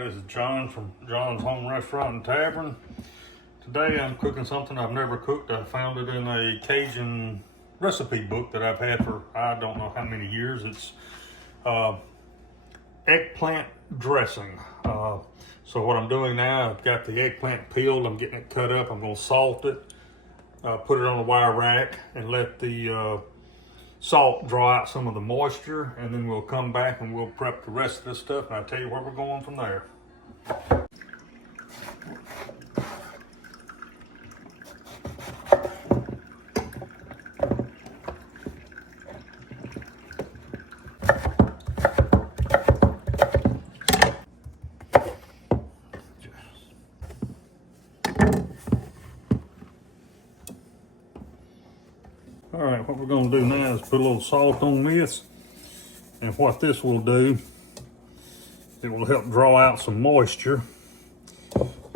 Hi, this is John from John's Home Restaurant and Tavern. Today I'm cooking something I've never cooked. I found it in a Cajun recipe book that I've had for I don't know how many years. It's eggplant dressing. So what I'm doing now, I've got the eggplant peeled, I'm getting it cut up, I'm going to salt it, put it on a wire rack and let the salt dry out some of the moisture, and then we'll come back and we'll prep the rest of this stuff, and I'll tell you where we're going from there. All right, what we're going to do now is put a little salt on this, and what this will do, it will help draw out some moisture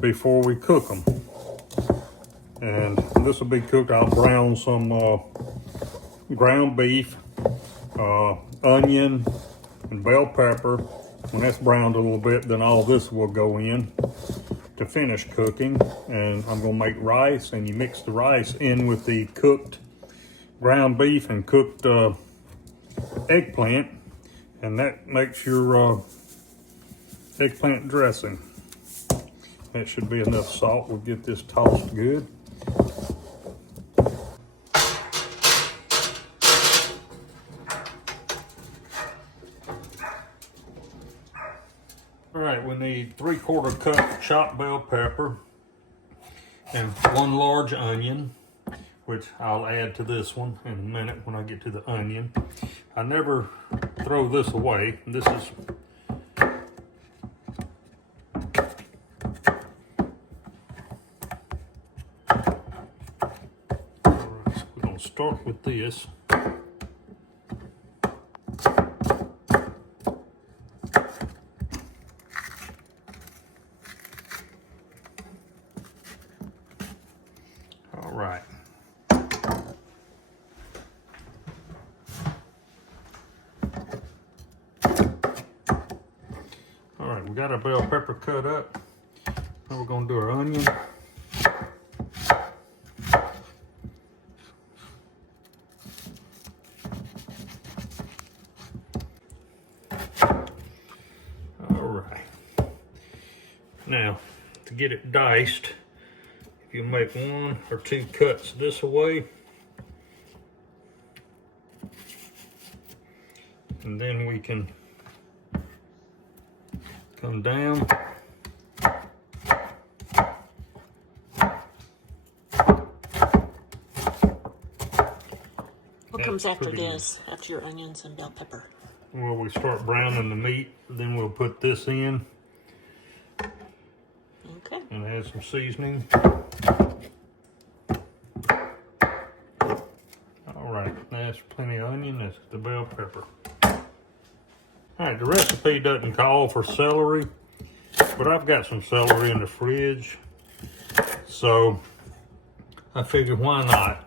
before we cook them. And this will be cooked. I'll brown some ground beef, onion, and bell pepper. When that's browned a little bit, then all this will go in to finish cooking. And I'm going to make rice, and you mix the rice in with the cooked ground beef and cooked eggplant, and that makes your eggplant dressing. That should be enough salt. We'll get this tossed good. All right, we need 3/4 cup chopped bell pepper and 1 large onion, which I'll add to this one in a minute when I get to the onion. I never throw this away. This is alright, so we're gonna start with this. All right. We got our bell pepper cut up. Now we're going to do our onion. All right. Now, to get it diced, if you make 1 or 2 cuts this way, and then we can come down. What comes after this, after your onions and bell pepper? Well, we start browning the meat, then we'll put this in. Okay. And add some seasoning. All right, that's plenty of onion, that's the bell pepper. All right, the recipe doesn't call for celery, but I've got some celery in the fridge, so I figured why not?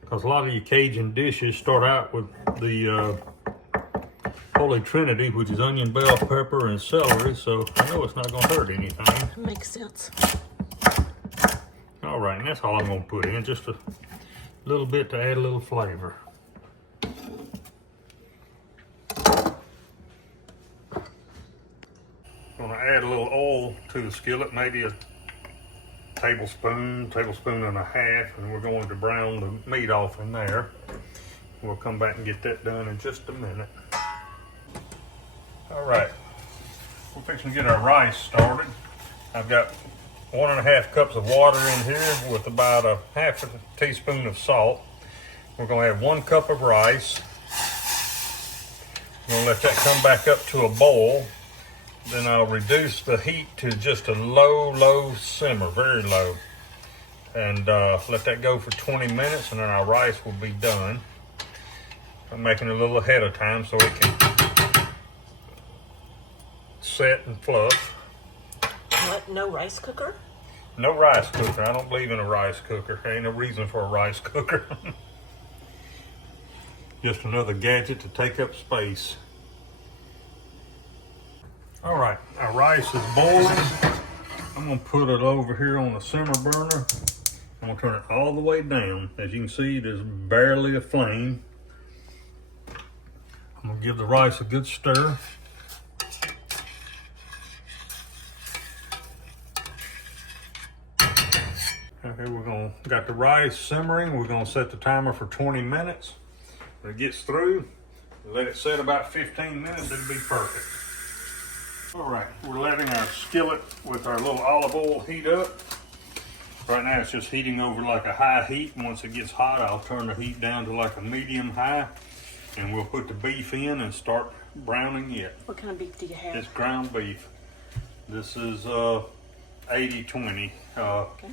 Because a lot of your Cajun dishes start out with the Holy Trinity, which is onion, bell pepper, and celery, so I know it's not going to hurt anything. Makes sense. All right, and that's all I'm going to put in, just a little bit to add a little flavor. I'm going to add a little oil to the skillet, maybe a tablespoon and a half, and we're going to brown the meat off in there. We'll come back and get that done in just a minute. All right, we're fixing to get our rice started. I've got 1.5 cups of water in here with about a 1/2 teaspoon of salt. We're going to add 1 cup of rice. We're going to let that come back up to a boil. Then I'll reduce the heat to just a low simmer, very low. And let that go for 20 minutes, and then our rice will be done. I'm making it a little ahead of time so it can set and fluff. What, no rice cooker? No rice cooker. I don't believe in a rice cooker. There ain't no reason for a rice cooker. Just another gadget to take up space. All right, our rice is boiling. I'm gonna put it over here on the simmer burner. I'm gonna turn it all the way down. As you can see, there's barely a flame. I'm gonna give the rice a good stir. Okay, got the rice simmering. We're gonna set the timer for 20 minutes. When it gets through, let it set about 15 minutes, it'll be perfect. All right, we're letting our skillet with our little olive oil heat up. Right now it's just heating over like a high heat. Once it gets hot, I'll turn the heat down to like a medium high, and we'll put the beef in and start browning it. What kind of beef do you have? It's ground beef. This is 80-20. Okay.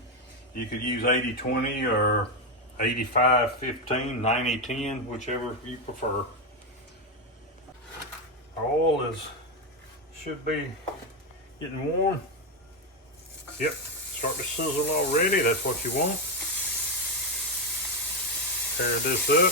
You could use 80-20 or 85-15, 90-10, whichever you prefer. Our oil should be getting warm. Yep, start to sizzle already. That's what you want. Tear this up.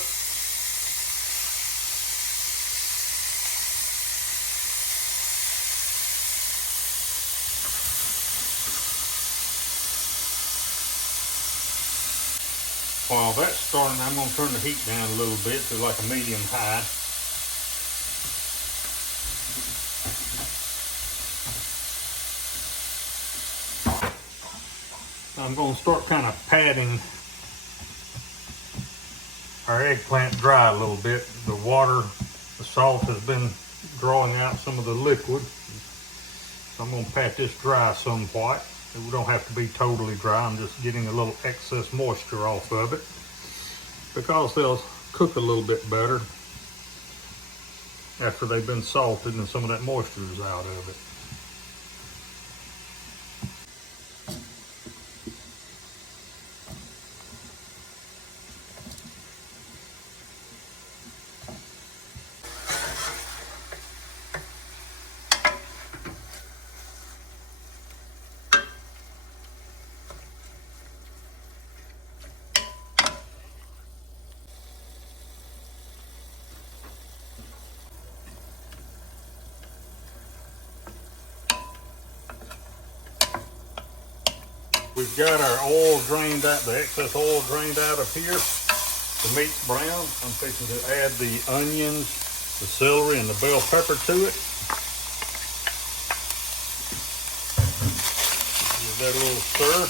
While that's starting, I'm going to turn the heat down a little bit to like a medium high. I'm going to start kind of patting our eggplant dry a little bit. The water, the salt has been drawing out some of the liquid. So I'm going to pat this dry somewhat. It don't have to be totally dry. I'm just getting a little excess moisture off of it because they'll cook a little bit better after they've been salted and some of that moisture is out of it. We've got our oil drained out, the excess oil drained out of here. The meat's brown. I'm fixing to add the onions, the celery, and the bell pepper to it. Give that a little stir.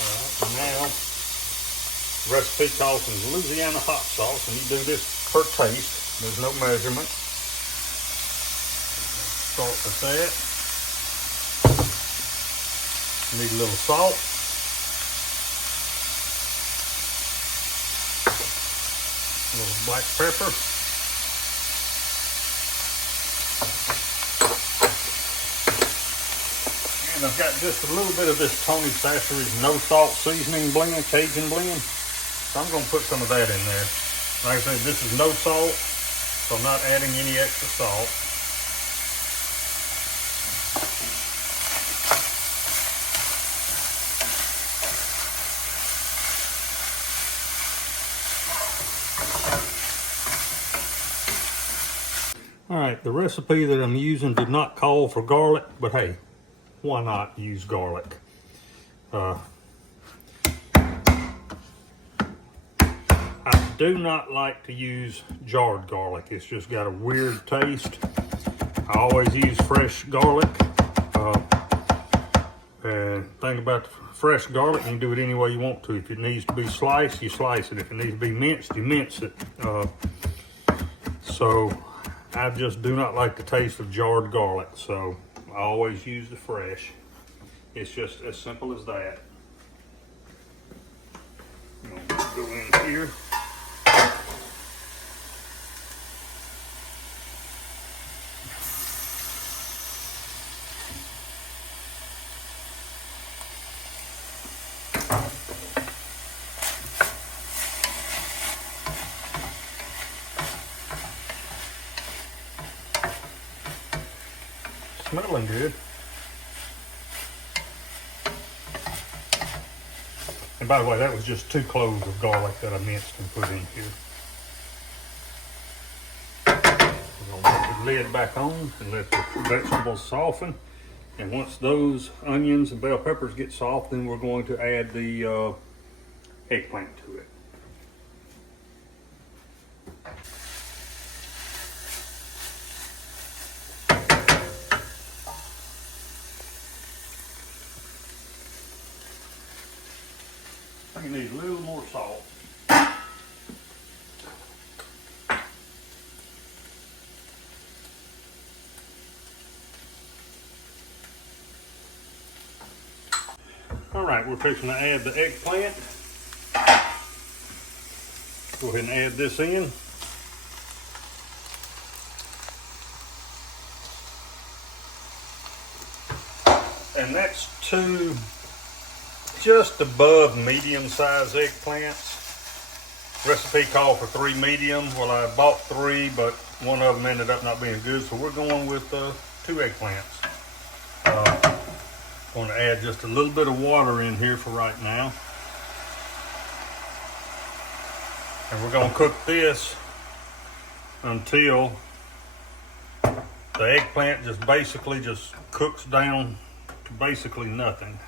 All right, and now the recipe calls for Louisiana hot sauce, and you do this per taste. There's no measurement. Start with that. Need a little salt. A little black pepper. And I've got just a little bit of this Tony Chachere's no salt seasoning blend, Cajun blend. So I'm going to put some of that in there. Like I said, this is no salt, so I'm not adding any extra salt. All right, the recipe that I'm using did not call for garlic, but hey, why not use garlic? I do not like to use jarred garlic. It's just got a weird taste. I always use fresh garlic. And think about fresh garlic, you can do it any way you want to. If it needs to be sliced, you slice it. If it needs to be minced, you mince it. So I just do not like the taste of jarred garlic, so I always use the fresh. It's just as simple as that. I'm gonna go in here. Smelling good. And by the way, that was just 2 cloves of garlic that I minced and put in here. lid back on and let the vegetables soften. And once those onions and bell peppers get soft, then we're going to add the eggplant to it. I think you need a little more salt. All right, we're fixing to add the eggplant. Go ahead and add this in. And that's 2 just above medium-sized eggplants. Recipe called for 3 medium. Well, I bought 3, but one of them ended up not being good, so we're going with 2 eggplants. Going to add just a little bit of water in here for right now. And we're going to cook this until the eggplant just basically just cooks down to basically nothing.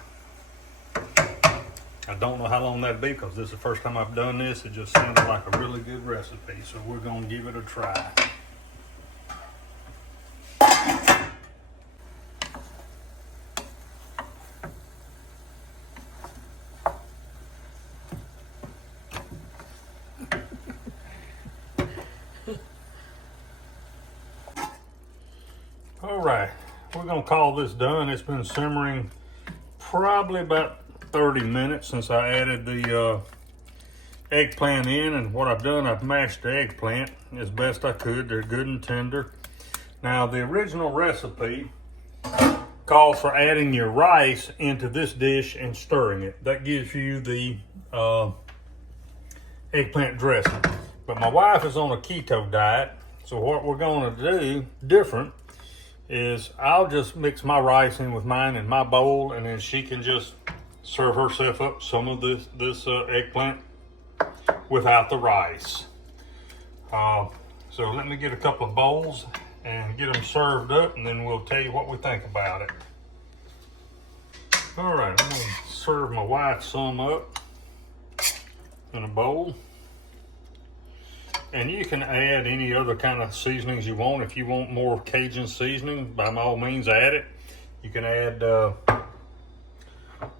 I don't know how long that'll be because this is the first time I've done this. It just sounded like a really good recipe, so we're going to give it a try. All right, we're going to call this done. It's been simmering probably about 30 minutes since I added the eggplant in, and what I've done, I've mashed the eggplant as best I could. They're good and tender. Now, the original recipe calls for adding your rice into this dish and stirring it. That gives you the eggplant dressing. But my wife is on a keto diet, so what we're going to do different is I'll just mix my rice in with mine in my bowl, and then she can just serve herself up some of this eggplant without the rice. So let me get a couple of bowls and get them served up, and then we'll tell you what we think about it. All right, I'm gonna serve my wife some up in a bowl. And you can add any other kind of seasonings you want. If you want more Cajun seasoning, by all means add it. You can add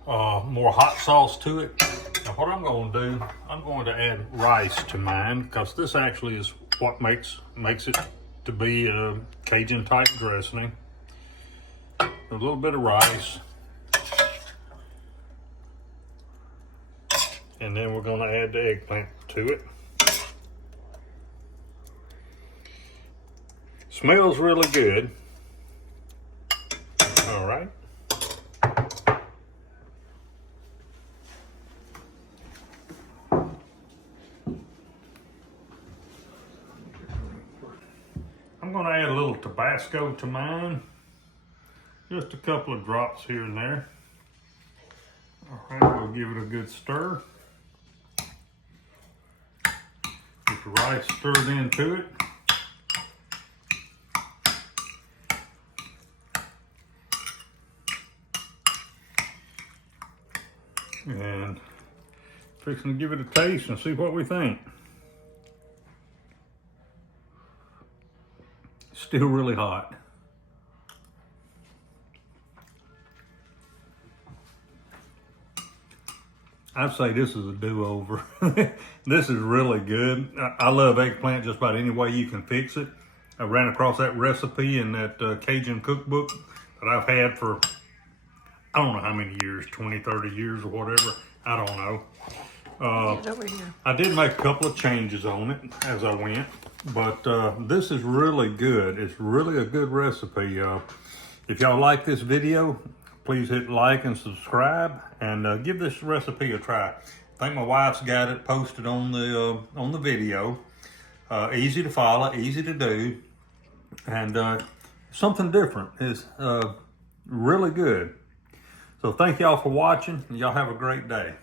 more hot sauce to it. Now what I'm going to do, I'm going to add rice to mine, because this actually is what makes it to be a Cajun type dressing. A little bit of rice. And then we're going to add the eggplant to it. Smells really good. All right. I'm going to add a little Tabasco to mine. Just a couple of drops here and there. All right, we'll give it a good stir. Get the rice stirred into it. And fixing to give it a taste and see what we think. Still really hot. I'd say this is a do-over. This is really good. I love eggplant just about any way you can fix it. I ran across that recipe in that Cajun cookbook that I've had for I don't know how many years, 20, 30 years or whatever. I don't know. Over here. I did make a couple of changes on it as I went, but this is really good. It's really a good recipe. If y'all like this video, please hit like and subscribe, and give this recipe a try. I think my wife's got it posted on the video. Easy to follow, easy to do, and something different. Is really good. So thank y'all for watching, and y'all have a great day.